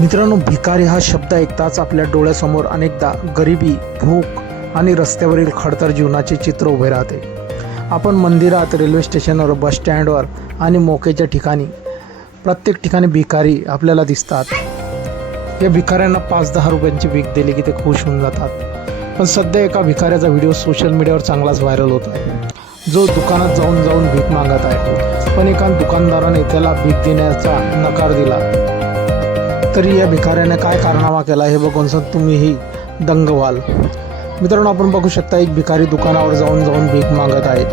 मित्रांनो, भिकारी हा शब्द ऐकताच आपल्या डोळ्यासमोर अनेकदा गरिबी, भूक आणि रस्त्यावरील खडतर जीवनाचे चित्र उभे राहते. आपण मंदिरात, रेल्वे स्टेशनवर, बस स्टँडवर आणि मोक्याच्या ठिकाणी प्रत्येक ठिकाणी भिकारी आपल्याला दिसतात. या भिकाऱ्यांना 5-10 रुपयांची भीक दिली की ते खुश होऊन जातात. पण सध्या एका भिकाऱ्याचा व्हिडिओ सोशल मीडियावर चांगलाच व्हायरल होत आहे, जो दुकानात जाऊन जाऊन भीक मागत आहे. पण एका दुकानदाराने त्याला भीक देण्याचा नकार दिला. तरी या भिकाऱ्याने काय कारनामा केला हे बघून तुम्हीही दंग व्हाल. मित्रांनो, आपण बघू शकता एक भिकारी दुकानावर जाऊन जाऊन भीक मागत आहे.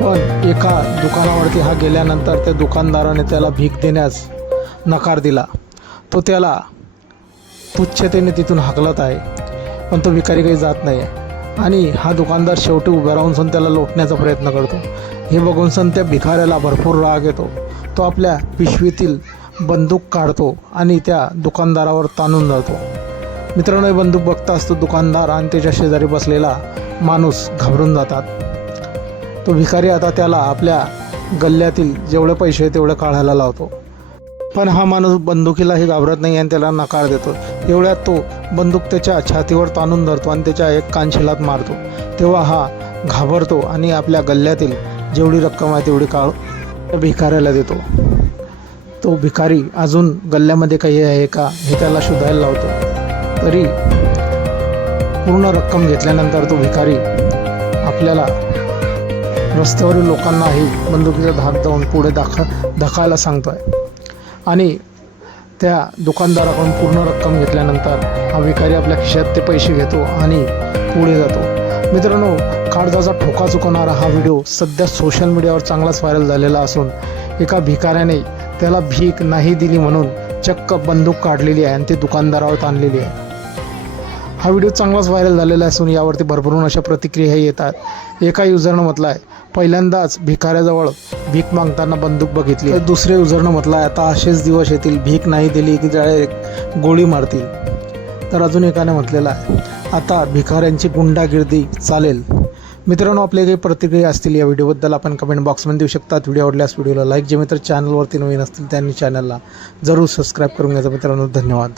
पण एका दुकानावरती हा गेल्यानंतर त्या दुकानदाराने त्याला भीक देण्यास नकार दिला. तो त्याला तुच्छतेने तिथून हाकलत आहे. पण तो भिकारी काही जात नाही आणि हा दुकानदार शेवटी उभा राहून त्याला लोटण्याचा प्रयत्न करतो. हे बघून त्या भिकाऱ्याला भरपूर राग येतो. तो आपल्या पिशवीतील बंदूक काढतो आणि त्या दुकानदारावर ताणून जातो. मित्रांनो, हे बंदूक बघताच तो दुकानदार आणि त्याच्या शेजारी बसलेला माणूस घाबरून जातात. तो भिकारी आता त्याला आपल्या गल्ल्यातील जेवढे पैसे तेवढे काढायला लावतो. पण हा माणूस बंदुकीलाही घाबरत नाही आणि त्याला नकार देतो. एवढ्यात तो बंदूक त्याच्या छातीवर ताणून धरतो आणि त्याच्या एक कानशिलात मारतो. तेव्हा हा घाबरतो आणि आपल्या गल्ल्यातील जेवढी रक्कम आहे तेवढी त्या भिकाऱ्याला देतो. तो भिकारी अजून गल्ल्यामध्ये काही आहे का हे त्याला शोधायला लावतो. तरी पूर्ण रक्कम घेतल्यानंतर तो भिकारी आपल्याला रस्त्यावरील लोकांनाही बंदुकीचा धाक देऊन पुढे धकायला सांगतो आहे. आणि त्या दुकानदाराकडून पूर्ण रक्कम घेतल्यानंतर हा भिकारी आपल्या खिशात ते पैसे घेतो आणि पुढे जातो. मित्रांनो, काळजाचा ठोका चुकवणारा हा व्हिडिओ सध्या सोशल मीडियावर चांगलाच व्हायरल झालेला असून एका भिकाऱ्याने त्याला भीक नाही दिली म्हणून चक्क बंदूक काढलेली आहे आणि ती दुकानदारावर ताणलेली आहे. हा व्हिडिओ चांगलाच व्हायरल झालेला असून यावरती भरभरून अशा प्रतिक्रियाही येतात. एका युजरनं म्हटलं आहे, पहिल्यांदाच भिकाऱ्याजवळ भीक मागताना बंदूक बघितली. तर दुसऱ्या युजरनं म्हटलं आहे, आता असेच दिवस येतील, भीक नाही दिली की डायरेक्ट गोळी मारतील. तर अजून एकाने म्हटलेलं आहे, आता भिकाऱ्यांची गुंडागिर्दी चालेल. मित्रांनो, आपले काही प्रतिक्रिया असतील या व्हिडिओबद्दल आपण कमेंट बॉक्समध्ये देऊ शकतात. व्हिडिओ आवडल्यास व्हिडिओला लाईक, जे मित्र चॅनलवरती नवीन असतील त्यांनी चॅनलला जरूर सबस्क्राईब करून घ्यायचं. मित्रांनो, धन्यवाद.